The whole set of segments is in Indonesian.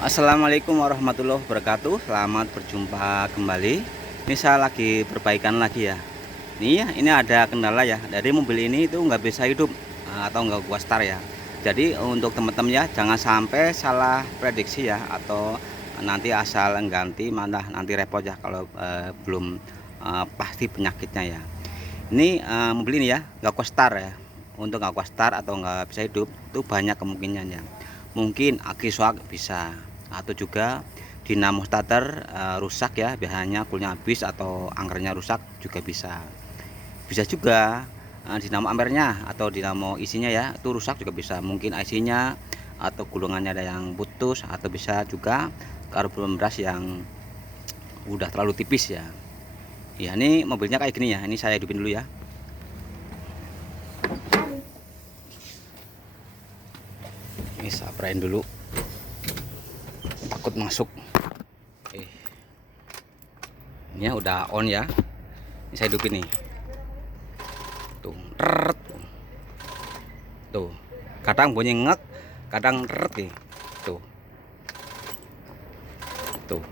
Assalamualaikum warahmatullahi wabarakatuh. Selamat berjumpa kembali. Ini saya lagi perbaikan lagi ya. Ini ada kendala ya. Dari mobil ini itu nggak bisa hidup atau nggak kuat start ya. Jadi untuk teman-teman ya, jangan sampai salah prediksi ya, atau nanti asal ganti malah nanti repot ya kalau belum pasti penyakitnya ya. Ini mobil ini ya nggak kuat start ya. Untuk nggak kuat start atau nggak bisa hidup itu banyak kemungkinannya. Mungkin aki shock bisa, atau juga dinamo starter rusak ya, biasanya kulnya habis atau angkernya rusak juga bisa juga dinamo ampernya atau dinamo isinya ya itu rusak juga bisa, mungkin IC-nya atau gulungannya ada yang putus, atau bisa juga karbon beras yang udah terlalu tipis ya. Ya, ini mobilnya kayak gini ya. Ini saya hidupin dulu ya. Ini saya prain dulu, takut masuk. Ini ya udah on ya. Ini saya hidupin nih. Tuh, tuh. Kadang bunyi ngek, kadang nih. Tuh. Tuh.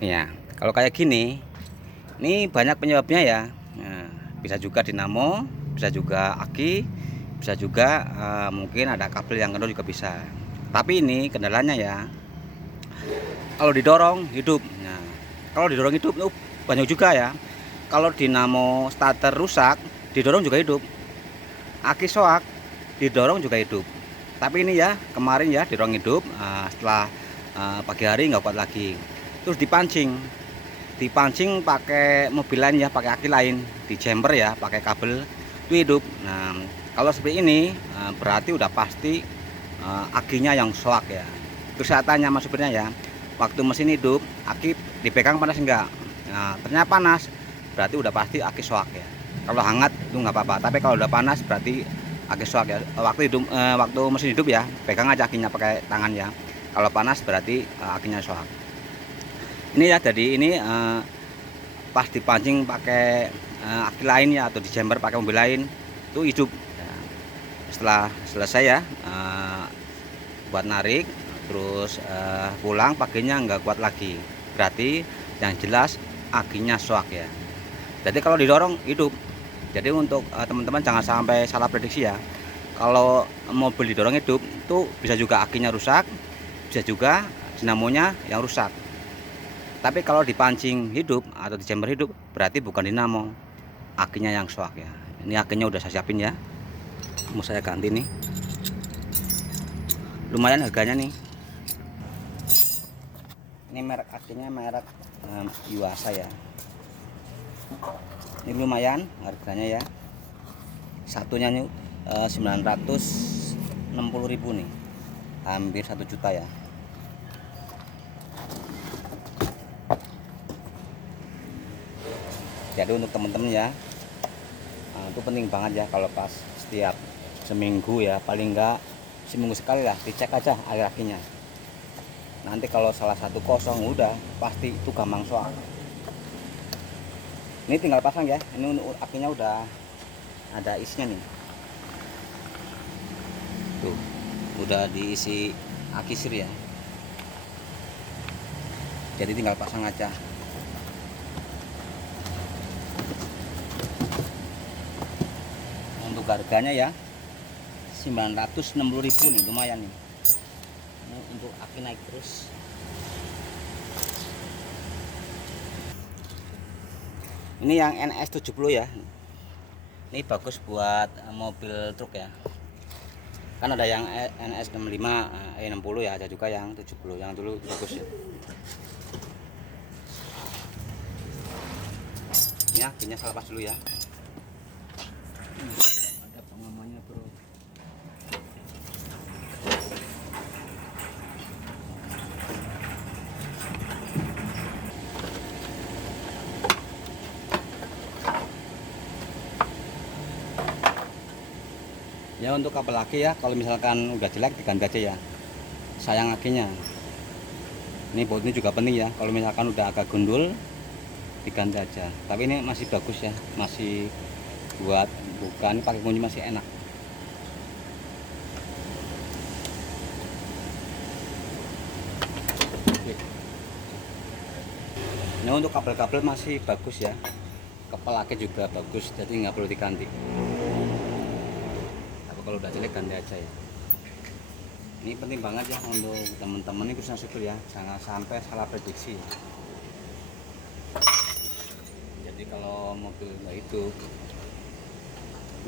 Ya, kalau kayak gini, ini banyak penyebabnya ya. Nah, bisa juga dinamo, bisa juga aki, bisa juga mungkin ada kabel yang kendor juga bisa. Tapi ini kendalanya ya, kalau didorong hidup. Nah, kalau didorong hidup itu banyak juga ya. Kalau dinamo starter rusak, didorong juga hidup. Aki soak, didorong juga hidup. Tapi ini ya kemarin ya didorong hidup, setelah pagi hari nggak kuat lagi. Terus dipancing pakai mobil lain ya, pakai aki lain, di jumper ya, pakai kabel itu hidup. Nah, kalau seperti ini berarti udah pasti akinya yang soak ya. Terus saya tanya sama supirnya ya, waktu mesin hidup aki dipegang panas enggak? Nah, ternyata panas, berarti udah pasti aki soak ya. Kalau hangat itu nggak apa-apa, tapi kalau udah panas berarti aki soak ya. Waktu mesin hidup ya, pegang aja akinya pakai tangan ya. Kalau panas berarti akinya soak. Ini ya, jadi ini pas dipancing pakai aki lain ya, atau di jumper pakai mobil lain itu hidup ya. Setelah selesai ya buat narik, terus pulang paginya nggak kuat lagi, berarti yang jelas akinya soak ya. Jadi kalau didorong hidup. Jadi untuk teman-teman jangan sampai salah prediksi ya. Kalau mobil didorong hidup itu bisa juga akinya rusak, bisa juga dinamonya yang rusak. Tapi kalau dipancing hidup atau di jumper hidup berarti bukan dinamo, akinya yang soak ya. Ini akinya udah saya siapin ya, mau saya ganti nih. Lumayan harganya nih. Ini merek akinya merek Yuasa ya. Ini lumayan harganya ya. Satunya nih 960.000 nih, hampir 1 juta ya. Jadi untuk temen-temen ya, itu penting banget ya, kalau pas setiap seminggu ya, paling enggak seminggu sekali lah dicek aja air akinya. Nanti kalau salah satu kosong udah pasti itu gampang soak. Ini tinggal pasang ya. Ini untuk akinya udah ada isinya nih. Tuh, udah diisi aki sir ya. Jadi tinggal pasang aja. Untuk harganya ya 960.000 nih, lumayan nih. Ini untuk aki naik terus. Ini yang NS70 ya. Ini bagus buat mobil truk ya. Kan ada yang NS65, E60 ya, ada juga yang 70. Yang dulu bagus ya. Ini akinya saya lepas dulu ya. Ada pengamannya bro. Ya, untuk kabel aki ya, kalau misalkan udah jelek diganti aja ya, sayang akinya. Ini baut ini juga penting ya, kalau misalkan udah agak gundul diganti aja. Tapi ini masih bagus ya, masih buat bukan pakai kunci masih enak. Nah, untuk kabel-kabel masih bagus ya, kepala aki juga bagus, jadi nggak perlu diganti. Tapi kalau udah jelek ganti aja ya. Ini penting banget ya untuk teman-teman ini khususnya supir ya, jangan sampai salah prediksi. Jadi kalau mobil nggak itu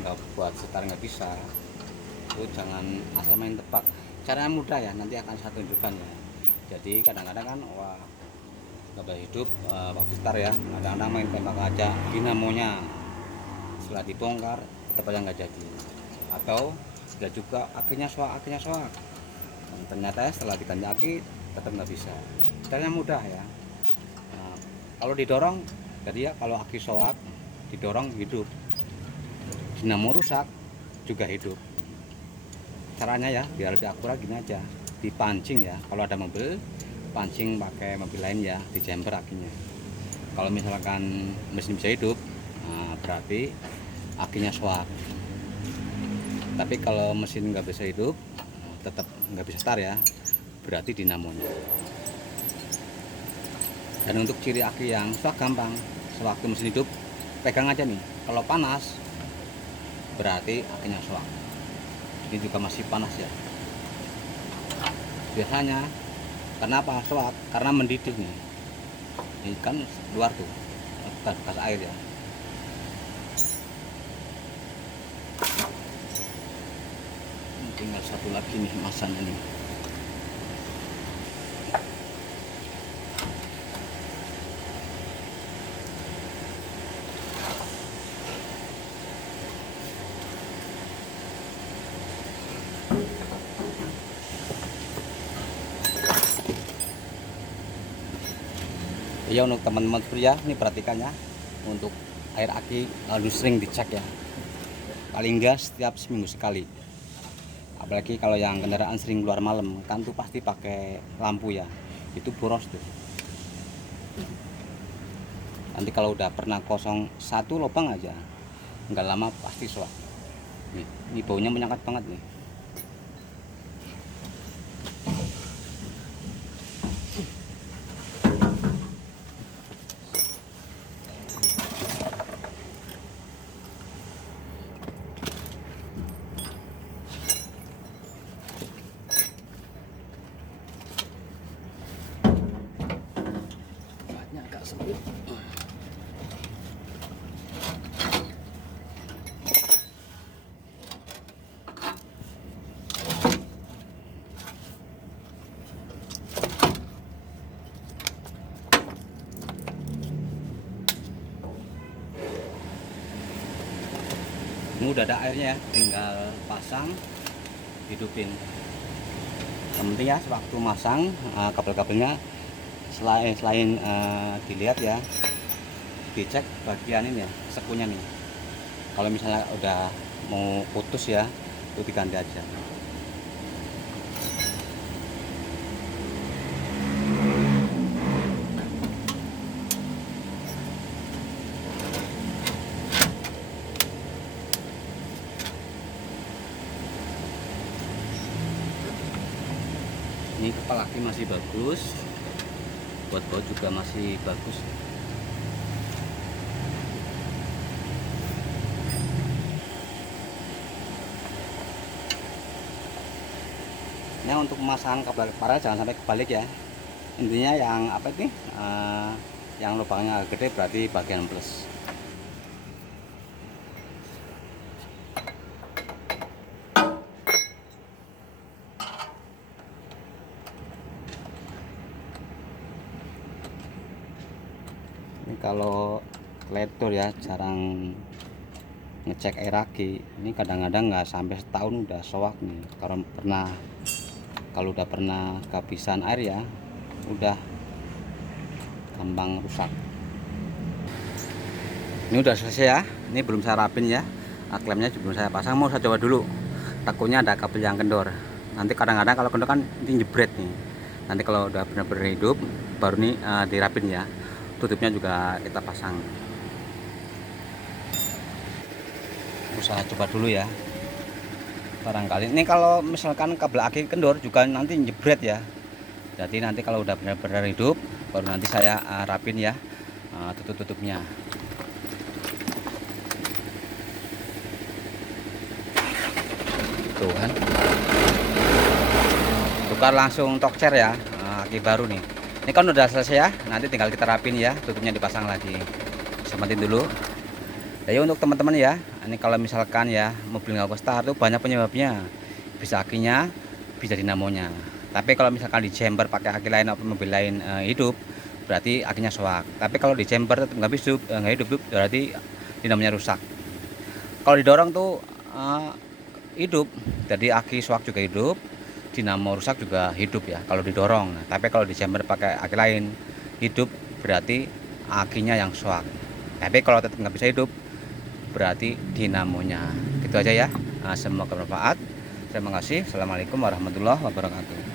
nggak buat setar nggak bisa, itu jangan asal main tebak. Caranya mudah ya, nanti akan saya tunjukkan ya. Jadi kadang-kadang kan wah nggak hidup waktu setar ya, kadang-kadang main tembak aja dinamonya, setelah dibongkar tetap aja nggak jadi. Atau sudah juga akhirnya soak, ternyata ya setelah diganti aki tetap nggak bisa. Caranya mudah ya. Nah, kalau didorong jadi ya, kalau aki soak didorong hidup, dinamo rusak juga hidup. Caranya ya biar lebih akurat gini aja, dipancing ya. Kalau ada mobil pancing pakai mobil lain ya, di jumper akinya. Kalau misalkan mesin bisa hidup, nah berarti akinya soak. Tapi kalau mesin nggak bisa hidup, tetap nggak bisa start ya, berarti dinamonya. Dan untuk ciri aki yang soak gampang, sewaktu mesin hidup pegang aja nih, kalau panas berarti akinya soak. Ini juga masih panas ya biasanya. Kenapa soak? Karena mendidih nih, ini kan luar tuh bekas air ya. Tinggal satu lagi nih masanya nih. Ya untuk teman-teman pria ini perhatikan ya, untuk air aki harus sering dicek ya, paling enggak setiap seminggu sekali. Apalagi kalau yang kendaraan sering keluar malam kan tuh pasti pakai lampu ya, itu boros tuh. Nanti kalau udah pernah kosong satu lubang aja, nggak lama pasti soak. Ini baunya menyengat banget nih. Agak sempit. Ini udah ada airnya ya, tinggal pasang, hidupin. Yang penting ya waktu masang kabel-kabelnya selain dilihat ya, dicek bagian ini ya, sekunya nih. Kalau misalnya udah mau putus ya, itu diganti aja. Ini kepala aki masih bagus, buat baut juga masih bagus. Ini untuk memasang kabel paralel jangan sampai kebalik ya. Intinya yang apa ini, yang lubangnya agak gede berarti bagian plus. Ini kalau kletor ya, jarang ngecek air aki. Ini kadang-kadang nggak sampai setahun udah soak nih. Kalau udah pernah kehabisan air ya, udah gampang rusak. Ini udah selesai ya. Ini belum saya rapin ya. Klemnya belum saya pasang, mau saya coba dulu. Takutnya ada kabel yang kendor. Nanti kadang-kadang kalau kendor kan ini jebret nih. Nanti kalau udah benar-benar hidup, baru nih dirapin ya. Tutupnya juga kita pasang. Usaha coba dulu ya, barangkali ini kalau misalkan kabel aki kendor juga nanti jebret ya, Jadi nanti kalau udah benar-benar hidup baru nanti saya rapin ya tutup-tutupnya. Tuh kan, tukar langsung tokcer ya, aki baru nih. Ini kan udah selesai ya, nanti tinggal kita rapin ya, tutupnya dipasang lagi. Sematin dulu. Jadi untuk teman-teman ya, ini kalau misalkan ya mobil nggak start tuh banyak penyebabnya. Bisa akinya, bisa dinamonya. Tapi kalau misalkan di jumper pakai aki lain atau mobil lain hidup, berarti akinya soak. Tapi kalau di jumper tetap nggak hidup, berarti dinamonya rusak. Kalau didorong tuh hidup, jadi aki soak juga hidup, dinamo rusak juga hidup ya kalau didorong. Nah, tapi kalau di jumper pakai aki lain hidup, berarti akinya yang soak. Tapi kalau tetap nggak bisa hidup, berarti dinamonya. Gitu aja ya. Semoga bermanfaat. Terima kasih. Assalamualaikum warahmatullahi wabarakatuh.